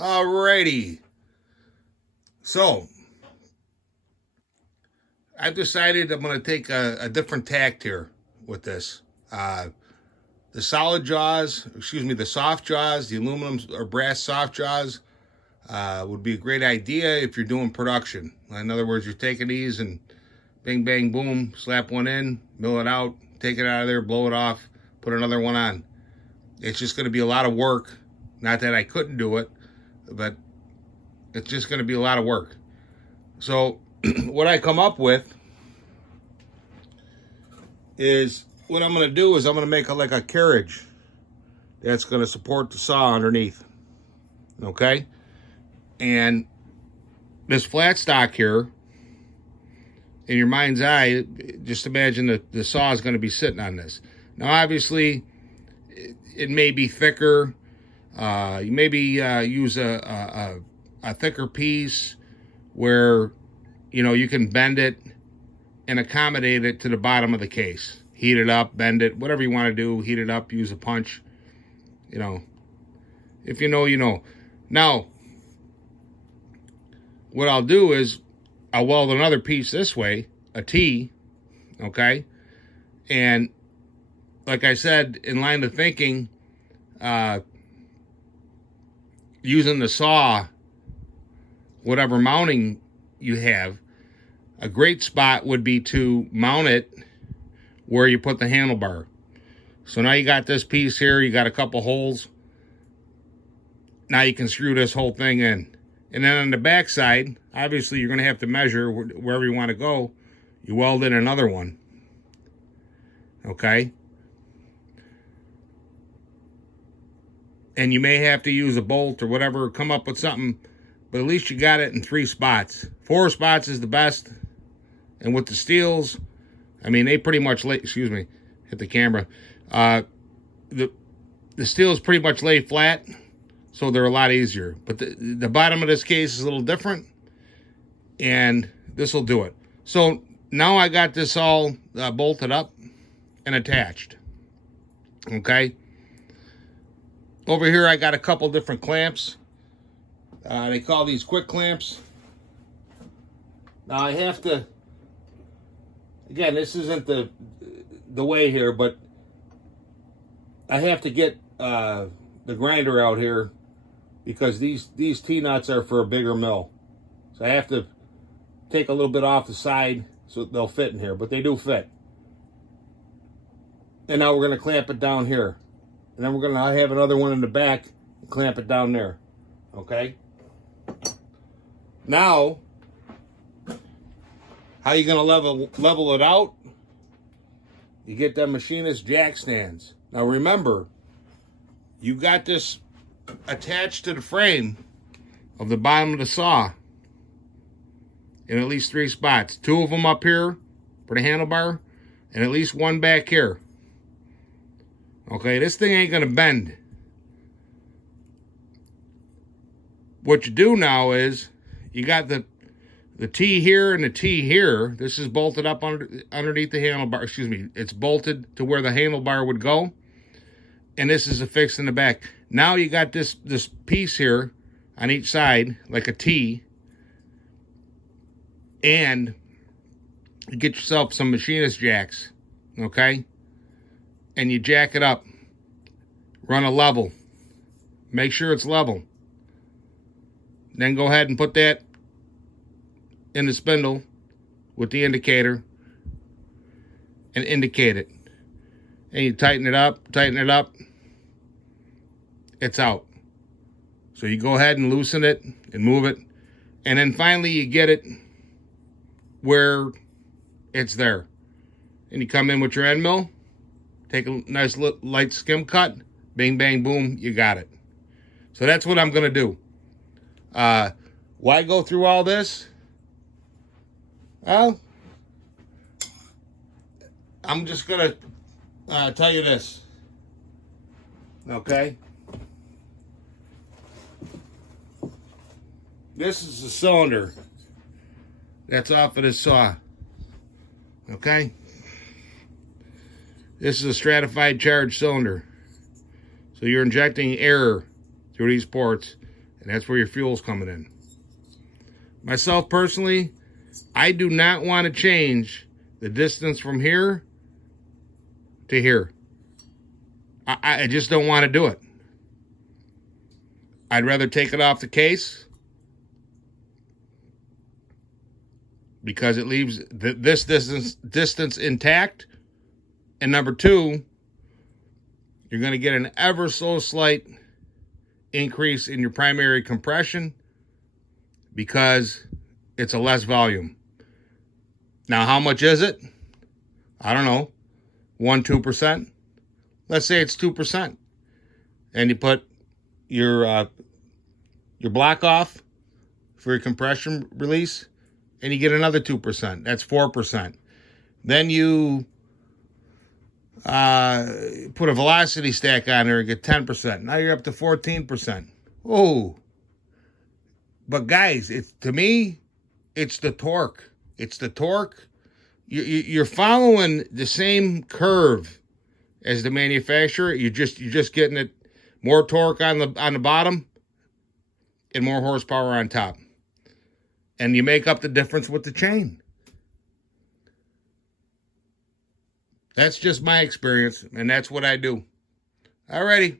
Alrighty. So, I've decided I'm going to take a different tact here with this. The solid jaws, the soft jaws, the aluminum or brass soft jaws would be a great idea if you're doing production. In other words, you're taking these and bing, bang, boom, slap one in, mill it out, take it out of there, blow it off, put another one on. It's just going to be a lot of work. Not that I couldn't do it, but it's just going to be a lot of work. So what I come up with is what I'm going to do is I'm going to make like a carriage that's going to support the saw underneath. Okay? And this flat stock here, in your mind's eye, just imagine that the saw is going to be sitting on this. Now, obviously, it may be thicker. You maybe use a thicker piece where, you can bend it and accommodate it to the bottom of the case. Heat it up, bend it, whatever you want to do. Heat it up, use a punch. If you know, you know. Now, what I'll do is I'll weld another piece this way, a T, okay? And like I said, in line of thinking, using the saw, whatever mounting you have, a great spot would be to mount it where you put the handlebar. So now you got this piece here, you got a couple holes. Now you can screw this whole thing in. And then on the back side, obviously you're going to have to measure wherever you want to go. You weld in another one. Okay? And you may have to use a bolt or whatever, come up with something, but at least you got it in 3 spots. 4 spots is the best. And with the steels, I mean, they pretty much lay, excuse me, hit the camera. The steels pretty much lay flat, so they're a lot easier. But the bottom of this case is a little different, and this will do it. So now I got this all bolted up and attached. Okay? Over here I got a couple different clamps. They call these quick clamps. Now I have to, again, this isn't the way here, but I have to get the grinder out here because these T-nuts are for a bigger mill. So I have to take a little bit off the side so they'll fit in here, but they do fit. And now we're going to clamp it down here. And then we're going to have another one in the back and clamp it down there. Okay? Now, how you going to level it out? You get them machinist jack stands. Now remember, you got this attached to the frame of the bottom of the saw in at least 3 spots. 2 of them up here for the handlebar and at least 1 back here. Okay, this thing ain't going to bend. What you do now is you got the T here and the T here. This is bolted up underneath the handlebar. Excuse me. It's bolted to where the handlebar would go. And this is affixed in the back. Now you got this piece here on each side, like a T. And you get yourself some machinist jacks. Okay? And you jack it up. Run a level. Make sure it's level. Then go ahead and put that in the spindle with the indicator and indicate it. And you tighten it up, it's out. So you go ahead and loosen it and move it. And then finally you get it where it's there. And you come in with your end mill, take a nice light skim cut, bing, bang, boom, you got it. So that's what I'm going to do. Why go through all this? Well, I'm just going to tell you this. Okay? This is the cylinder that's off of this saw. Okay? This is a stratified charge cylinder. So you're injecting air through these ports And that's where your fuel's coming in. Myself personally, I do not want to change the distance from here to here. I just don't want to do it. I'd rather take it off the case because it leaves this distance intact. And number two, you're going to get an ever so slight increase in your primary compression because it's a less volume. Now, how much is it? I don't know. 2%. Let's say it's 2%. And you put your block off for your compression release, and you get another 2%. That's 4%. Then you put a velocity stack on there and get 10%. Now you're up to 14%. Oh. But guys, to me, it's the torque. It's the torque. You're following the same curve as the manufacturer. You're just getting it more torque on the bottom and more horsepower on top. And you make up the difference with the chain. That's just my experience, and that's what I do. Alrighty.